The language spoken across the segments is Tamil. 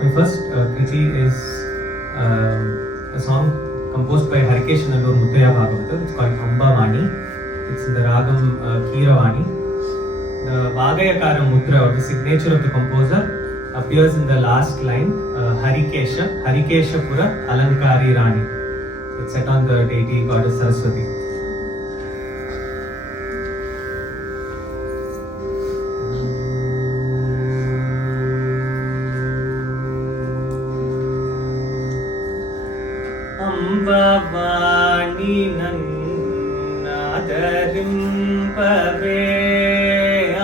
My first kriti is a song composed by Harikeshan Nallur Muttaya Bhagavatar. It's called Amba Vani. It's in the ragam Keeravani. The Vagayakara Mudra, or the signature of the composer, appears in the last line, Harikeshapura Alankari Rani. It's set on the deity goddess Saraswati. Ambavani nannadarimpave,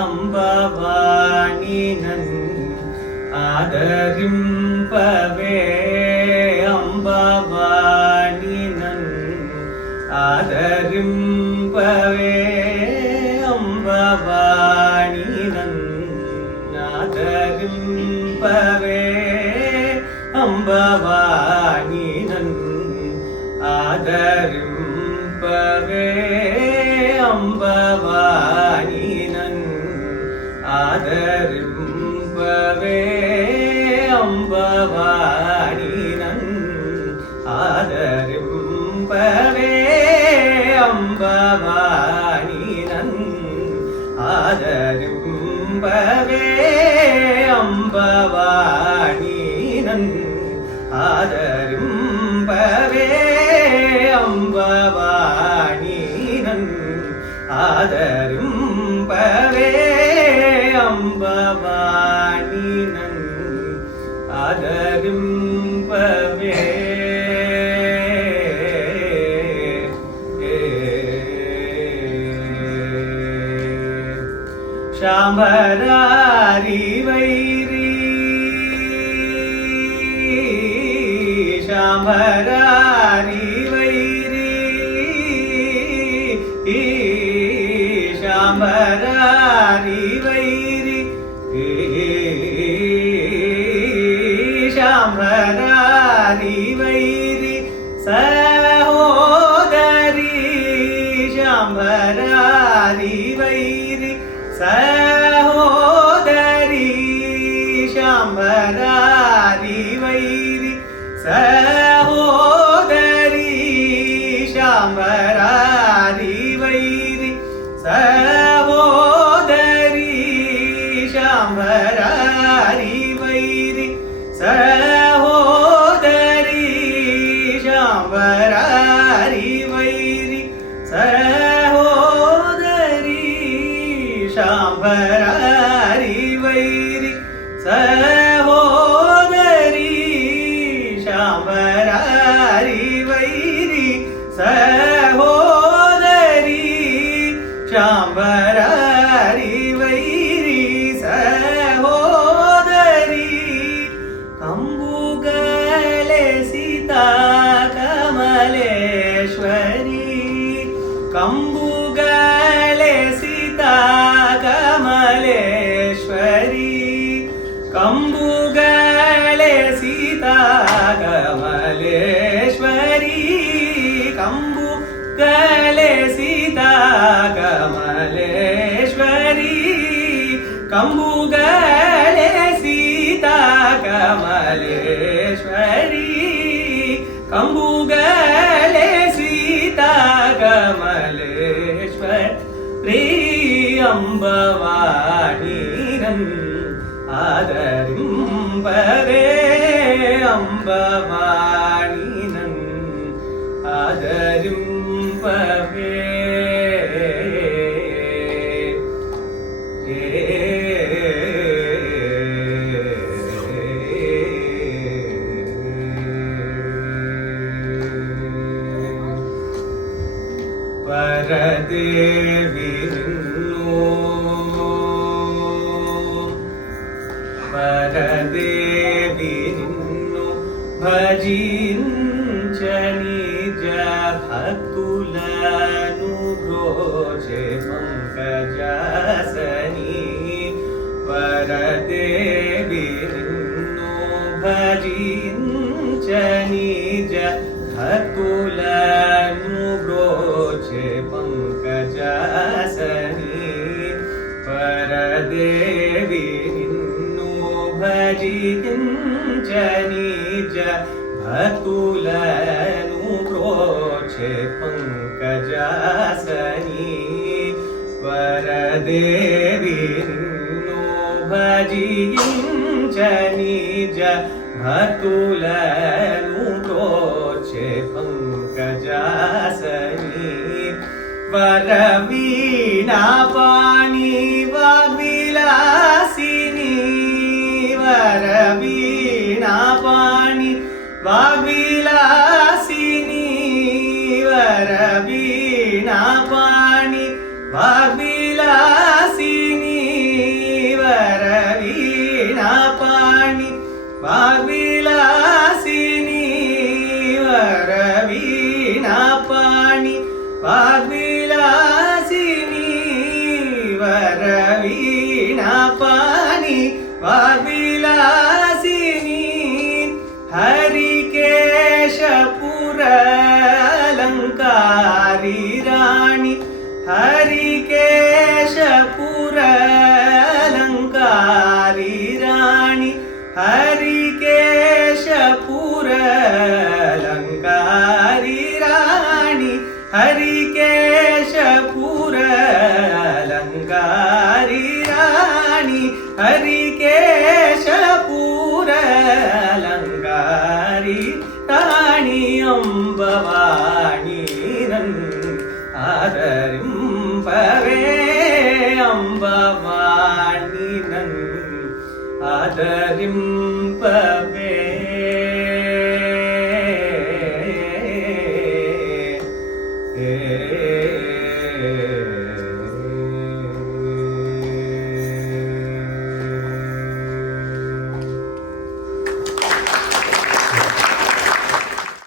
Ambavani nannadarimpave, Ambavani nannadarimpave, Ambavani nannadarimpave, Ambavani ஆதரிம்பவே அம்பவாணி ஆதரிம்பவே அம்பவாணி ஆதரிம்பவே அம்பவாணி ஆதரிம்பவே அம்பவாணி ஆதரிம்பவே அம்பவாணி ஆதரிம்பவே அம்பவாணி ஆதரிம்பவே சாம்பராரி வைரி சாம்பராரி சாம்பராரி வைரி சாம்பராரி வைரி சகோதரி சாம்பராரி வைரி சகோதரி சாம்பராரி வைரி சகோதரி சாம்பராரி வைரி சகோதரி சாம்பராரி வைரி சகோதரி சாம்பராரி வைரி சகோதரி சாம்பராரி வைரி சகோதரி சாம்பராரி வைரி சகோதரி சாம்பராரி வைரி சகோதரி கம்புகலே சீதா கமலேஸ்வரி கம்புகலே சீதா கமலேஸ்வரி கம்புகலே சீதா கமலேஸ்வரி கம்புகலே சீதா கமலேஸ்வரி கம்புகலே சீதா கமலேஸ்வரி கம்புகலே சீதா கமலேஸ்வரி அம்பவாணி ஆதரிம்பவே அம்பவாணி ஆதரிம்பவே பரதேவி పరదేవి నిన్ను భజించని భక్తులను బ్రోచే పంకజాసని పరదేవి నిన్ను భజించని భక్తులను బ్రోచే పంకజాసని పరదేవి భజించని భక్తులను ప్రోచే పంకజాసని వరదేవి నిన్ను భజించని భక్తులను ప్రోచే పంకజాసని వరవీణాపాణి వాగ్విలాసిని వరవీణాపాణి వాగ్విలాసిని వరవీణాపాణి వాగ్విలాసిని వరవీణాపాణి వాగ్విలాసిని వరవీణాపాణి వాగ్విలాసిని వరవీణాపాణి వాగ్విలాసిని హరికేశపురలంకారి రాణి హరికేశపురలంకారి రాణి హరికేశపురలంకారి రాణి హరికేశపురలంకారి రాణి హరికేశపురలంకారి రాణి అంబవాణి ఆదరింపవే అంబవాణి ఆదరింపవే